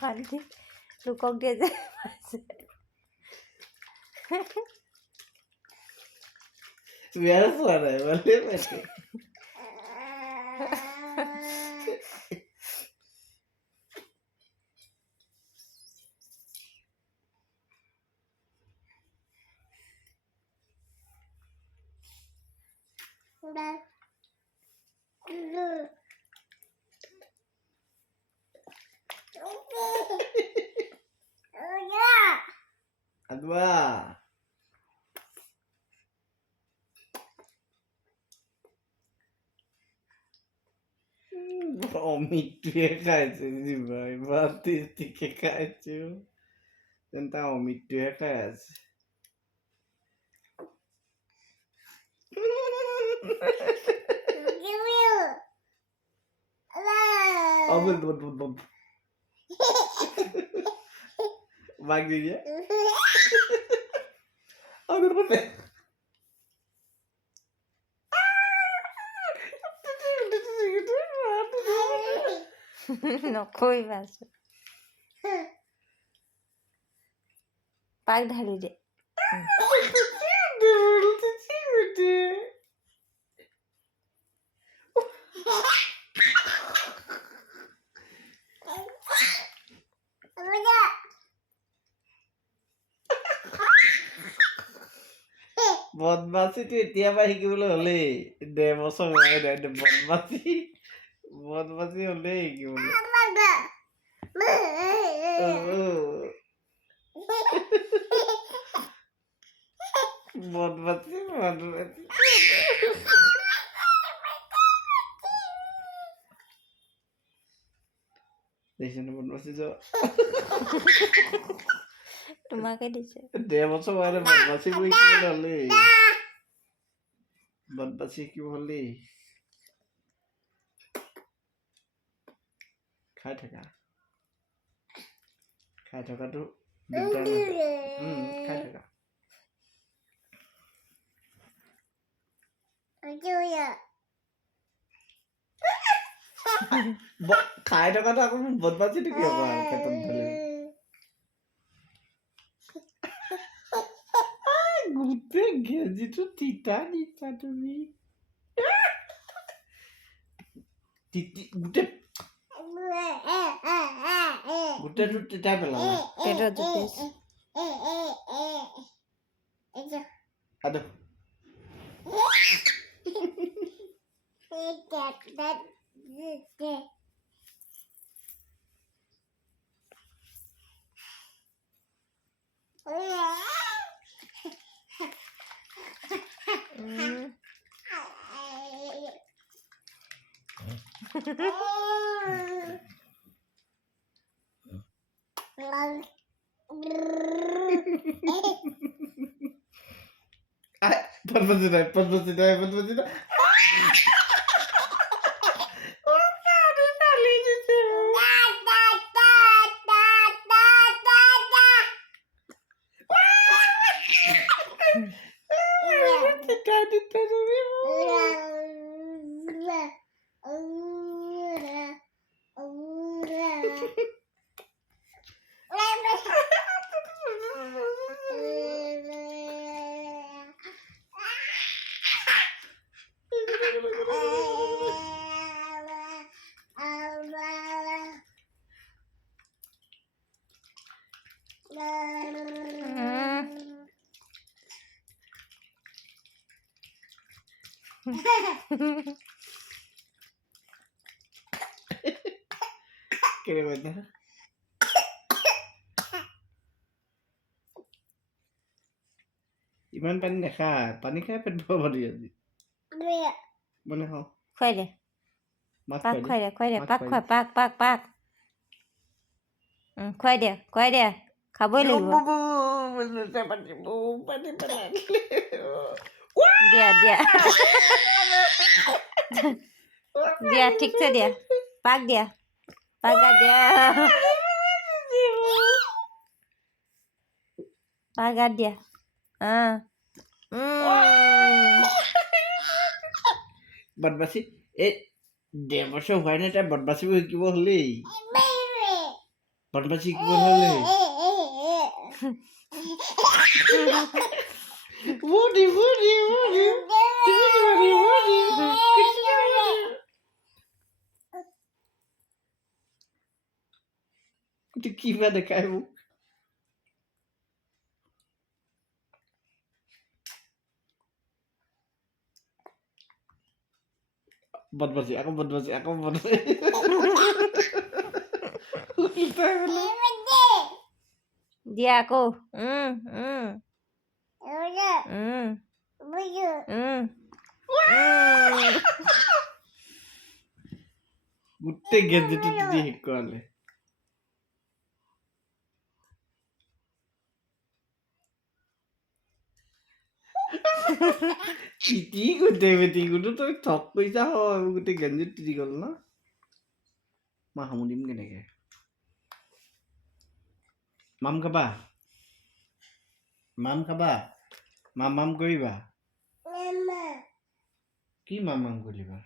শান্তি লোকক দিয়ে যে বেয়া পোৱা নাই ভালে পাইছে Adwa. অমিতটোৱে খাইছে জিবা ইমান টেষ্টিকে খাইছো যেন তাৰ অমিতটোৱে খাই আছে Bag dia. Aduh, apa? নকৰিবা পাক ঢালি দে বদমাছিটো এতিয়াৰ শিকিবলৈ হ'লেই 1.5 বছৰ হোৱাই নাই বদমাছি হ'লেই শিকিবলৈ বদমাছি দেখিছে নে বদমাছি যোৱা তোমাকে দিছে 1.5 বছৰ হোৱাই নাই বদমাছি শিকিবলৈ হ'লেই বদমাছি শিকিব হ'লেই খাই থকাটো দিগদাৰ নহয় খাই থকা খাই থকাটো আকৌ বদমাছিটো কিয় কৰা ক্ষেত্ৰত ধৰিলে গোটেই গেজিটো তিতা দিছা তুমি গোটেইটো তিতা পেলালা পেটত জুপিছ আদো Pad-pad sida. কেনে কয় না ইমান পানী নাখা পানী খাই পেট ভৰাব দি আজি মানে খাওঁ খুৱাই দে মাক পাক খুৱাই খুৱাই দে মাক পাক খুৱাই খুৱাই পাক খুৱাই দে খাবই লাগিব দিয়া দিয়া ঠিকছে দিয়া পাক দিয়া পাকা দিয়া পাকাত দিয়া বদমাছি এই 1.5 বছৰ হোৱাই নাই তাই বদমাছিবোৰ শিকিব হ'লেই বদমাছি শিকিব হ'লেই বুদ্ধি বুদ্ধি বুদ্ধি বুদ্ধি কিবা দেখাই মোক বদমাছি আকৌ বদমাছি দিয়া আকৌ গোটেই গেজেটো দি শেষ কৰালে পিটি গোটেই বেটি গোটেই তই থক পইচা হয় গোটেই গেঞ্জিত তিতি গ'ল ন মই সামৰিম কেনেকে মাম খাবা মাম কৰিবা কি মাম কৰিবা